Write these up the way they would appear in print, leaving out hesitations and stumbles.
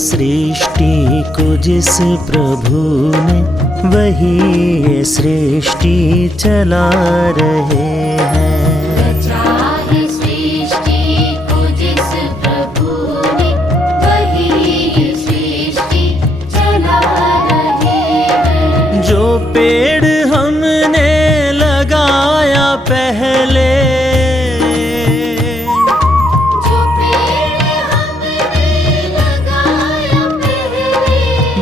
सृष्टि को जिस प्रभु ने, वही ये सृष्टि चला रहे हैं। रचा है सृष्टि को जिस प्रभु ने, वही ये सृष्टि चला रहे हैं। जो पेड़ हमने लगाया पहले,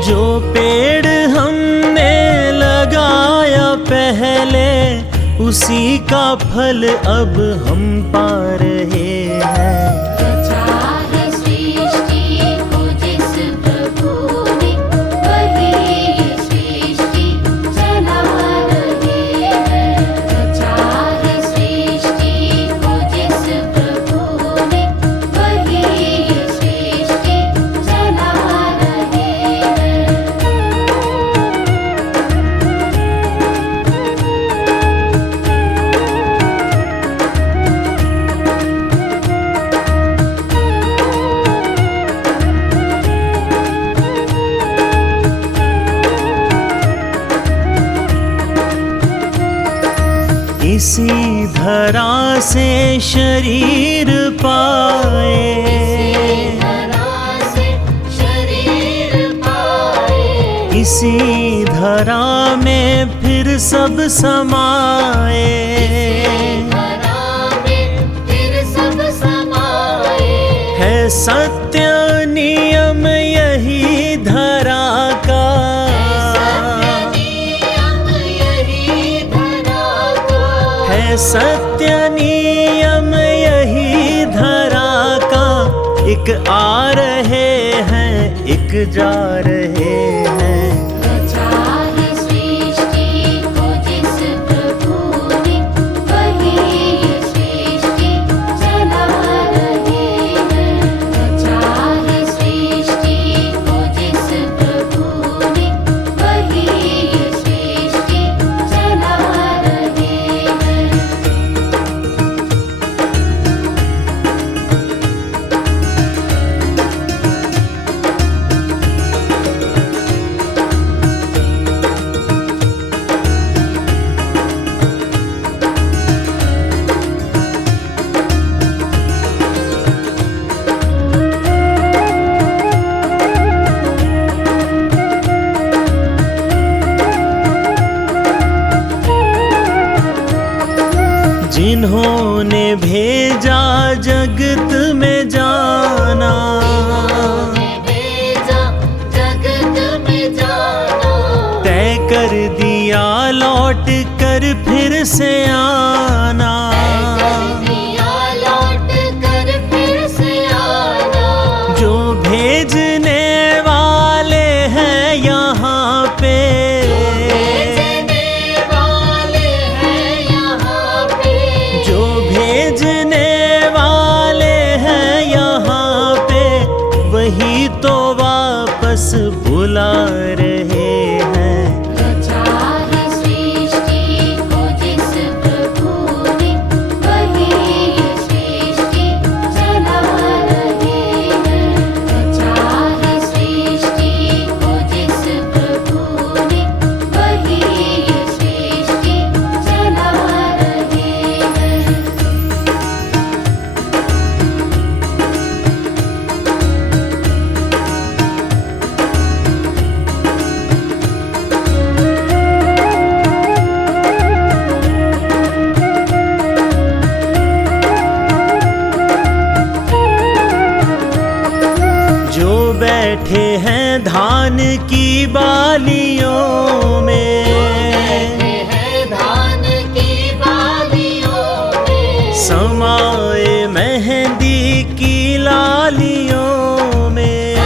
जो पेड़ हमने लगाया पहले, उसी का फल अब हम पा रहे हैं। रचा है सृष्टि को जिस प्रभु ने, वही ये सृष्टि चला रहे हैं। रचा है सृष्टि को जिस प्रभु ने, वही ये सृष्टि चला रहे हैं। इसी धरा से शरीर पाए, धरा से शरीर पाए, इसी धरा में फिर सब समाए। धरा में फिर सब समाए। है सत्य नियम यही धरा का, सत्य नियम यही धरा का। एक आ रहे हैं, एक जा रहे हैं। रचा है सृष्टि को जिस प्रभु ने, वही ये सृष्टि चला रहे हैं। रचा है सृष्टि को जिस प्रभु ने, वही ये सृष्टि चला रहे हैं। जिन्होंने भेजा जगत में जाना, भेजा जगत में जाना, तय कर दिया लौट कर फिर से आना। दिया लौट कर फिर से आना। जो भेजने वाले हैं यहाँ पे, जो भेजने वाले हैं यहाँ पे, वही तो वापस बुला रहे हैं। रचा है सृष्टि को जिस प्रभु ने, वही ये सृष्टि चला रहे हैं। रचा है सृष्टि को जिस प्रभु ने, वही ये सृष्टि चला रहे हैं। जो बैठे हैं धान की बालियों में, है धान की बालियों में, समाए मेहंदी की लालियों में।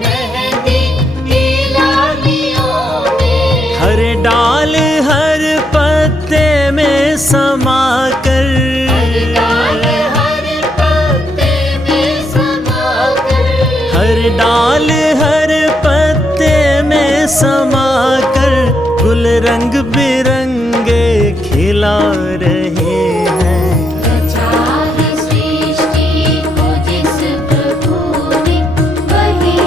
मेहंदी की लालियों में, हर डाल हर पत्ते में समा कर, हर पत्ते में समा कर, हर डाल हर पत्ते में समा कर, गुल रंग बिरंगे खिला रहे हैं। रचा है सृष्टि को जिस प्रभु ने, वही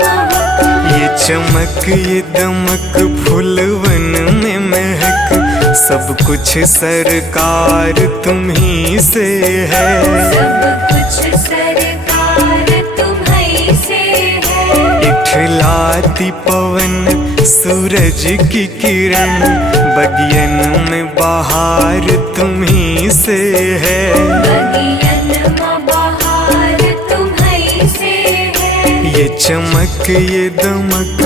ये चमक ये दमक फूलवन में महक, सब कुछ सरकार तुम्ही से है। सब कुछ सरकार तुम्हीं से है। इठलाती पवन सूरज की किरण, बगियन में बहार तुम्ही से है। बगियन में बहार तुम्हीं से है। ये चमक ये दमक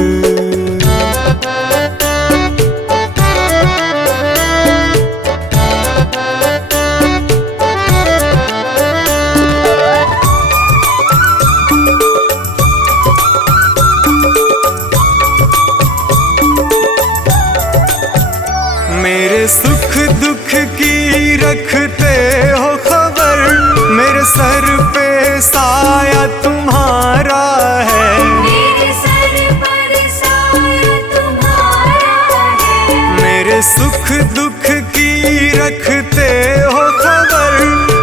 मेरे सुख दुख की रखते हो खबर, मेरे सर पे साया तुम्हारा है। मेरे सर पर साया तुम्हारा है। मेरे सुख दुख की रखते हो खबर,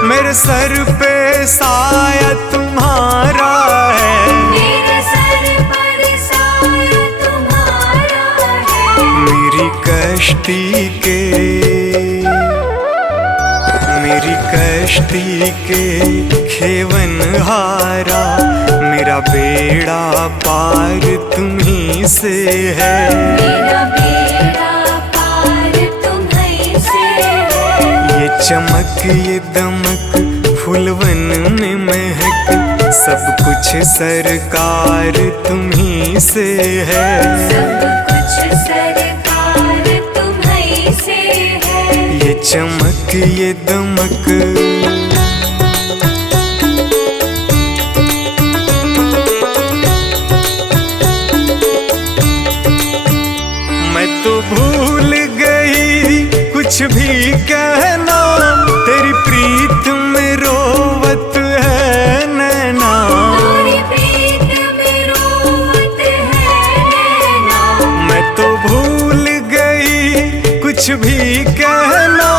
मेरे सर पे साया तुम्हारा है। मेरे सर पर साया तुम्हारा है। मेरी कश्ती के खेवन हारा, मेरा बेड़ा पार तुम्ही से है। मेरा बेड़ा पार तुम्हीं से है। ये चमक ये दमक फूलवन में महक, सब कुछ सरकार तुम्ही से है। सब कुछ सरकार तुम्हीं से है। ये चमक ये दमक मैं तो भूल गई कुछ भी कहना, तेरी प्रीत में रोवत है नैना। तेरी प्रीत में रोवत है नैना। मैं तो भूल गई कुछ भी कहना,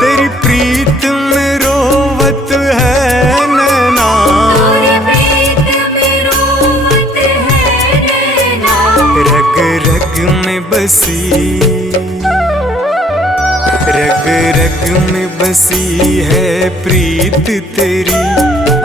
तेरी प्रीत में रोवत है नैना। तेरी प्रीत में रोवत है नैना। रग रग में बसी, रग रग में बसी है प्रीत तेरी,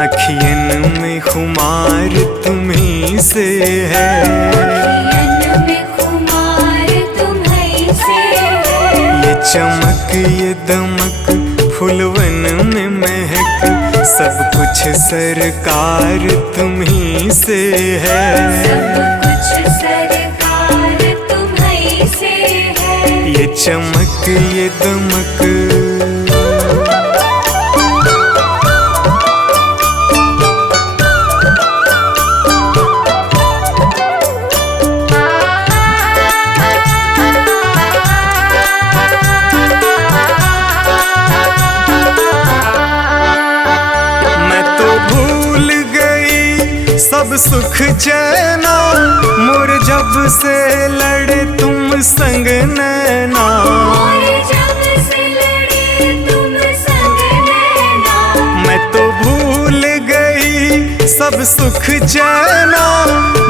अखियन में खुमार तुम्ही से है। अखियन में खुमार तुम्हीं से है। ये चमक ये दमक फूलवन में महक, सब कुछ सरकार तुम्ही से है। सब कुछ सरकार तुम्हीं से है। ये चमक ये दमक मैं तो भूल गई सब सुख चैना, मोर जब से लड़े तुम संग नैना। और जब से लड़े तुम संग नैना। मैं तो भूल गई सब सुख चैना,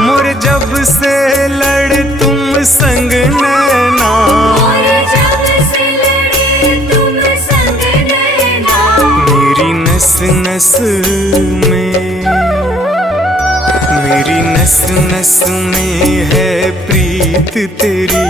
मोर जब से लड़े तुम संग नैना। और जब से लड़े तुम संग नैना। मेरी नस नस में, मेरी नस नस में है प्रीत तेरी,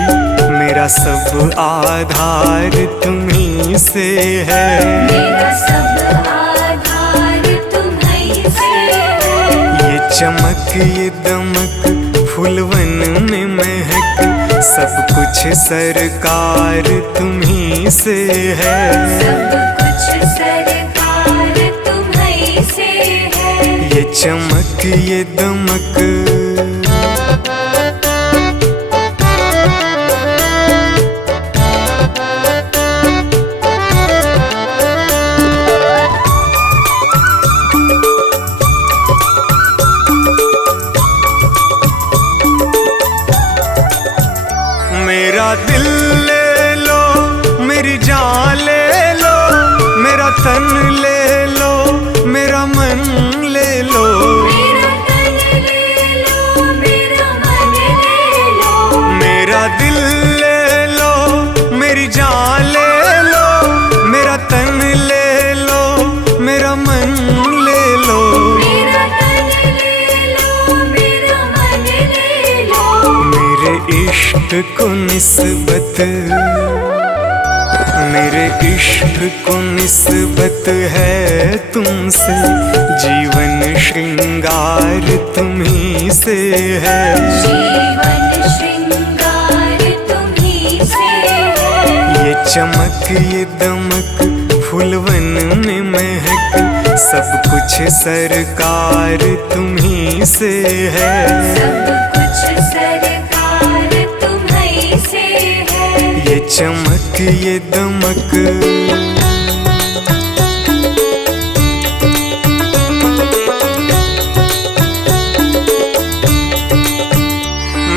मेरा सब आधार तुम्ही से है। मेरा सब आधार तुम्हीं से है। ये चमक ये दमक फूलवन में महक, सब कुछ सरकार तुम्ही से है। सब कुछ सरकार तुम्हीं से है। ये चमक ये दमक मेरा दिल ले लो, मेरी जान ले लो, मेरा तन ले लो, मेरा मन ले लो। मेरा तन ले लो, मेरा मेरे इश्क को निस्बत, मेरे इश्क को निस्बत है तुमसे, जीवन श्रृंगार तुम्ही से है, जीवन श्रृंगार तुम्ही से है। ये चमक ये दमक फूलवन में महक, सब कुछ सरकार तुम्ही से है, सब कुछ सरकार तुम्ही से है। ये चमक ये दमक।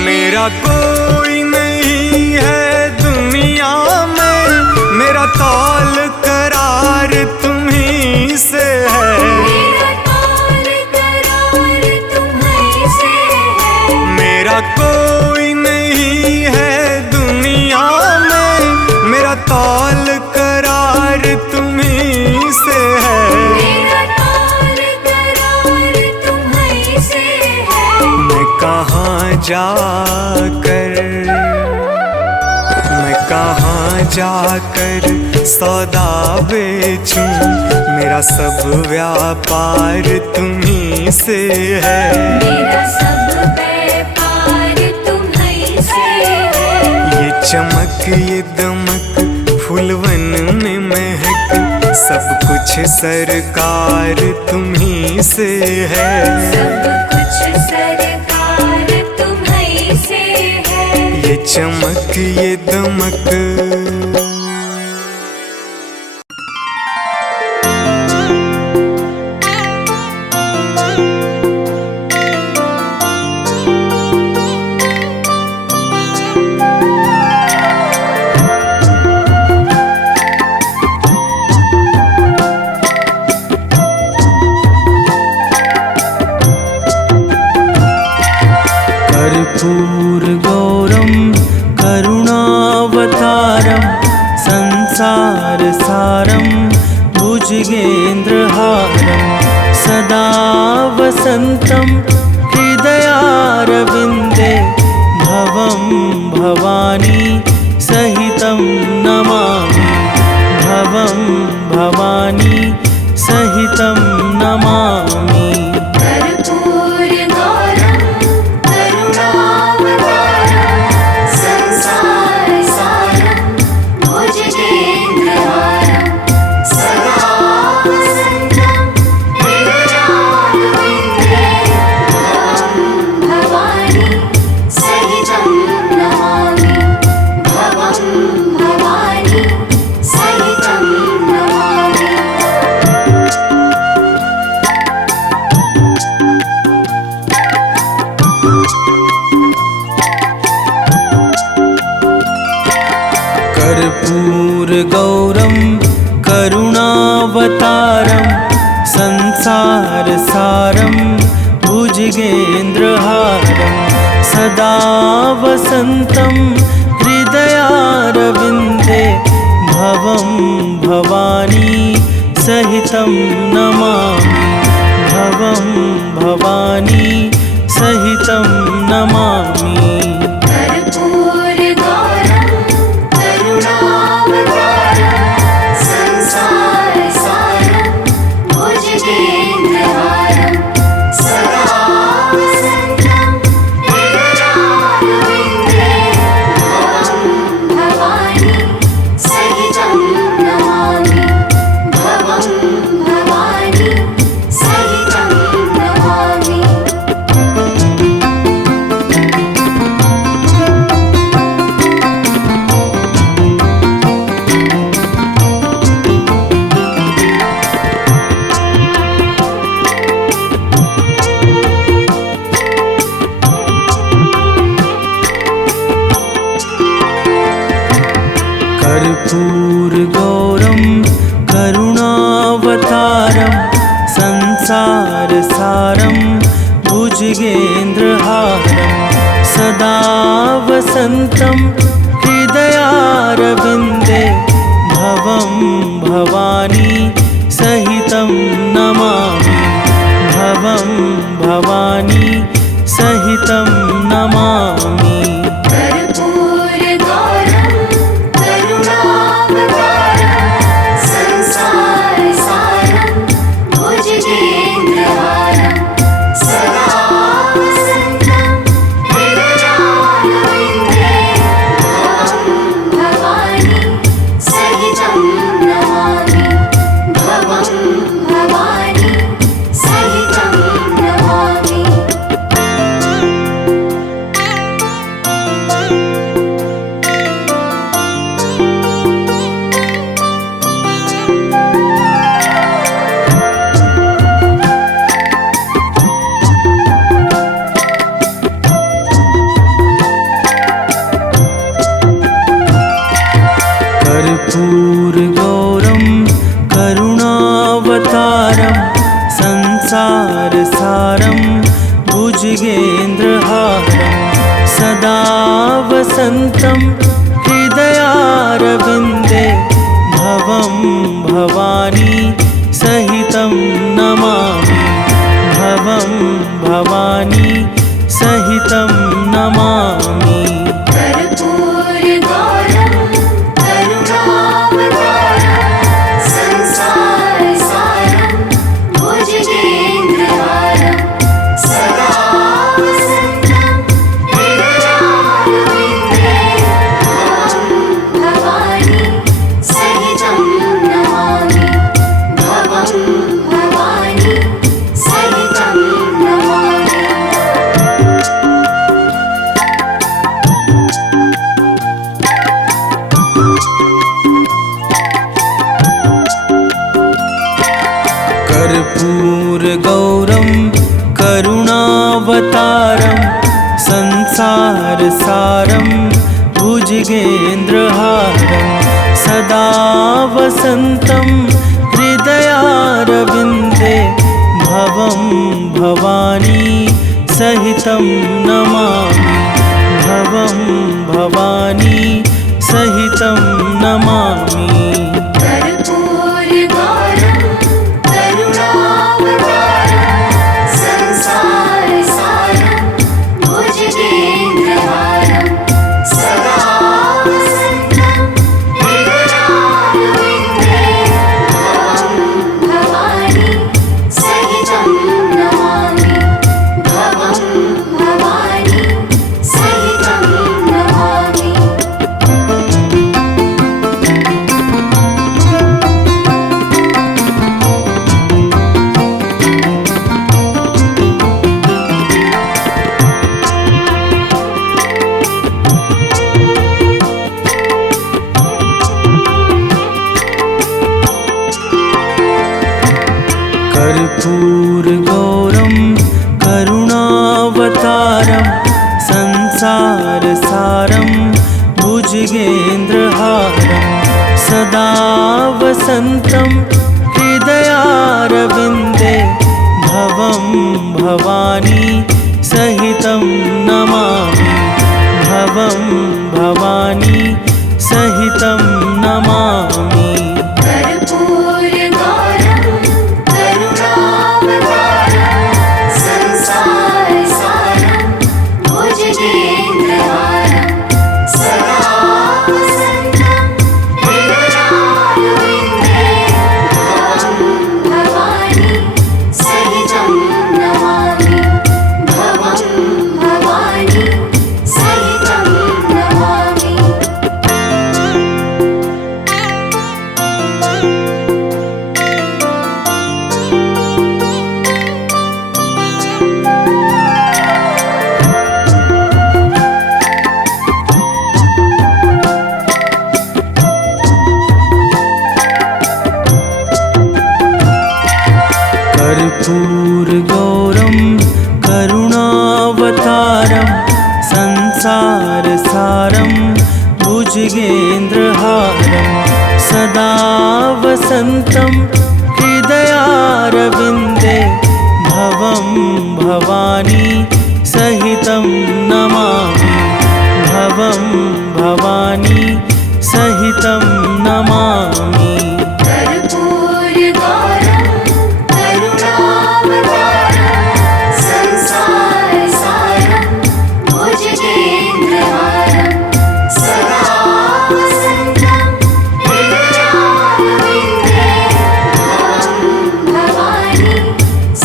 मेरा कोई नहीं है दुनिया में, मेरा तौल करार तुम्ही से है, मेरा तौल करार तुम्ही से है। मेरा कोई नहीं है दुनिया में, मेरा तौल करार तुम्ही से है, मेरा तौल करार तुम्ही से है। मैं कहाँ जाकर, मैं कहाँ जाकर सौदा बेचूं, मेरा सब व्यापार तुम्ही से है, मेरा सब व्यापार तुम्ही से है। ये चमक ये दमक फूलवन में महक, सब कुछ सरकार तुम्ही से है, सब कुछ सरकार तुम्ही से है। ये चमक ये दमक। कर्पूरगौरं करुणावतारं संसारसारं भुजगेन्द्रहारं सदा वसन्तं हृदयारविन्दे भवं भवानी सहितं नमामि, भवं भवानी सहितं नमामि। कर्पूरगौरं करुणावतारं संसारसारं भुजगेन्द्रहारं सदा वसन्तं हृदयारविन्दे भवं भवानी सहितं नमामि, भवं भवानी सहितं नमामि। कर्पूरगौरं करुणावतारं संसारसारं भुजगेन्द्रहारं सदा वसन्तं हृदयारविन्दे भवं भवानी सहितं नमामि, भवं भवानी सहितं नमामि। कर्पूरगौरं करुणावतारं संसारसारं भुजगेन्द्रहारं सदा वसन्तं हृदयारविन्दे भवं भवानी सहितं नमामि, भवं भवानी सहितं नमामि। कर्पूरगौरं करुणावतारं संसारसारं भुजगेन्द्रहारं सदा वसन्तं हृदयारविन्दे भवं भवानी सहितं नमामि, भवं भवानी सहितं नमामि। वसन्तं हृदयारविन्दे भवं भवानी सहितं नमामि भवं भवानी सहितं नमामि कर्पूरगौरं करुणावतारं संसारसारं भुजगेन्द्रहारं सदा वसन्तं हृदयारविन्दे भवं भवानी सहितं नमामि भवं भवानी सहितं नमामि। कर्पूरगौरं करुणावतारं संसारसारं भुजगेन्द्रहारं सदा वसन्तं हृदयारविन्दे भवं भवानी सहितं नमामि भवं भवानी सहितं नमामि कर्पूरगौरं करुणावतारं संसारसारं भुजगेन्द्रहारं सदा वसन्तं हृदयारविन्दे भवं भवानी सहितं नमामि भवं भवानी सहितं नमामि। कर्पूरगौरं करुणावतारं संसारसारं भुजगेन्द्रहारं सदा वसन्तं हृदयारविन्दे भवं भवानी सहितं नमामि भवं भवानी सहितं नमामि कर्पूरगौरं करुणावतारं संसारसारं भुजगेन्द्रहारं सदा वसन्तं हृदयारविन्दे भवं भवानी सहितं नमामि भवं भवानी सहितं नमामि। कर्पूरगौरं करुणावतारं संसारसारं भुजगेन्द्रहारं सदा वसन्तं हृदयारविन्दे भवं भवानी सहितं नमामि भवं भवानी सहितं नमामि कर्पूरगौरं करुणावतारं संसारसारं भुजगेन्द्रहारं सदा वसन्तं हृदयारविन्दे भवं भवानी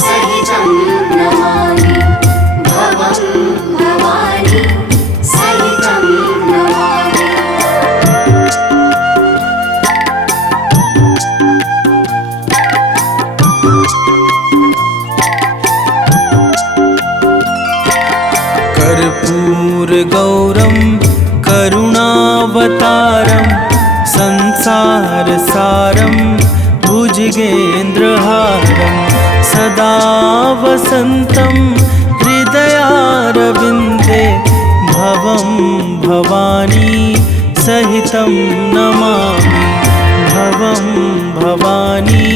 सहितं नमामि भवं भवानी सहितं नमामि। कर्पूरगौरं करुणावतारं संसारसारं भुजगेन्द्रहारं सदा वसन्तं हृदयारविन्दे भवं भवानी सहितं नमामि भवं भवानी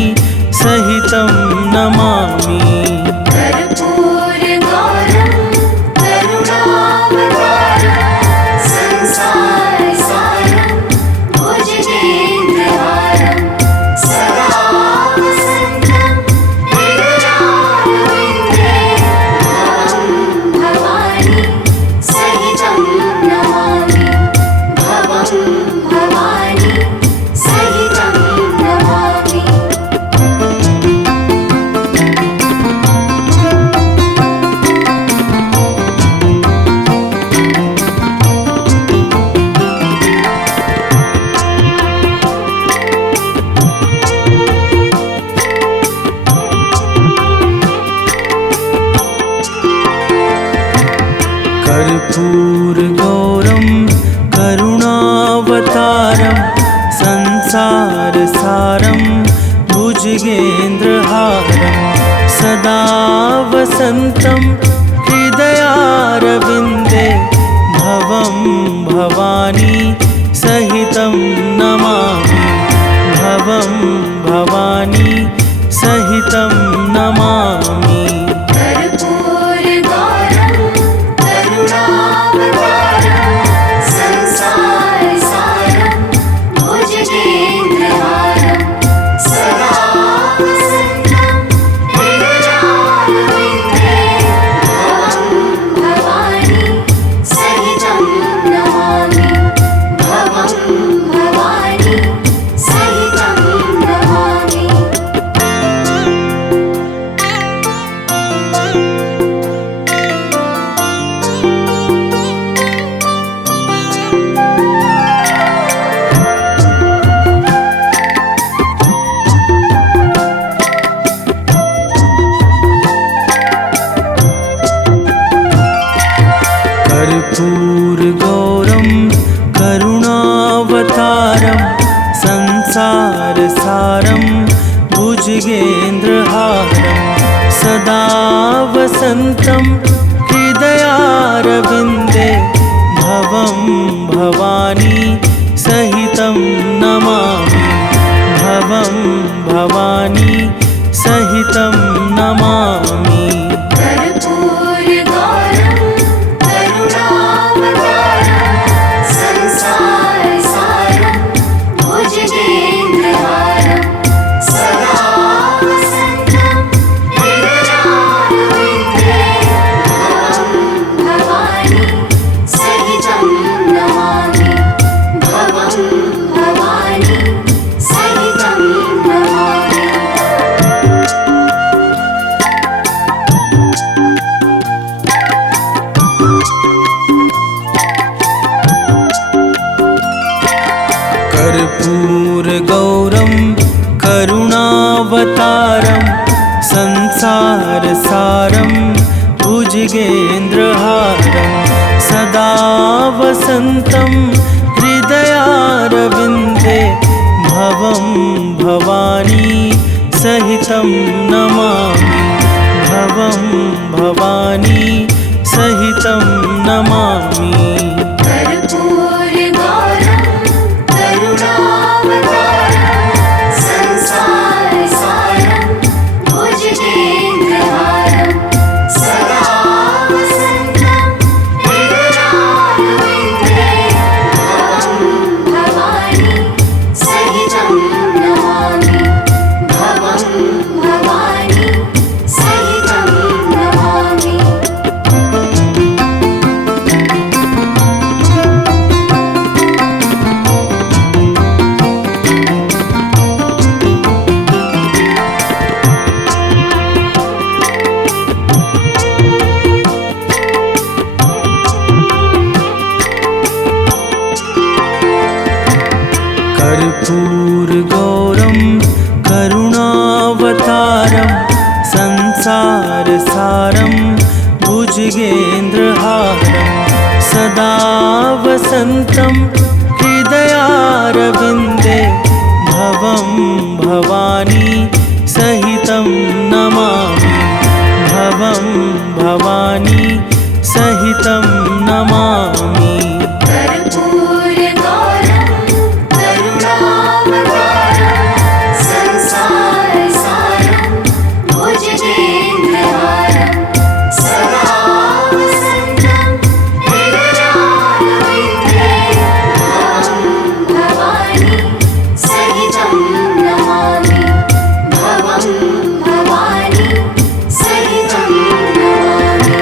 सहितं नमामि कर्पूरगौरं करुणावतारं कर्पूरगौरं करुणावतारं संसारसारं भुजगेन्द्रहारं सदा वसन्तं हृदयारविन्दे भवं भवानी सहितं नमामि भवं भवानी सहितं नमामि कर्पूरगौरं करुणावतारं संसारसारं भुजगेन्द्रहारं सदा वसन्तं हृदयारविन्दे भवं भवानी सहितं नमामि भवं भवानी सहितं नमामि। कर्पूरगौरं करुणावतारं संसारसारं भुजगेन्द्रहारं सदा वसन्तं हृदयारविन्दे भवं भवानी सहितं नमामि भवं भवानी सहितं नमामि कर्पूरगौरं करुणावतारं संसारसारं भुजगेन्द्रहारं सदा वसन्तं हृदयारविन्दे भवं भवानी सहितं नमामि भवं भवानी सहितं नमामि। कर्पूरगौरं करुणावतारं संसारसारं भुजगेन्द्रहारं सदा वसन्तं हृदयारविन्दे भवं भवानी सहितं नमामि भवं भवानी सहितं नमामि कर्पूरगौरं करुणावतारं संसारसारं भुजगेन्द्रहारं सदा वसन्तं हृदयारविन्दे भवं भवानी सहितं नमामि भवं भवानी सहितं नमामि। कर्पूरगौरं करुणावतारं संसारसारं भुजगेन्द्रहारं सदा वसन्तं हृदयारविन्दे भवं भवानी सहितं नमामि भवं भवानी सहितं नमामि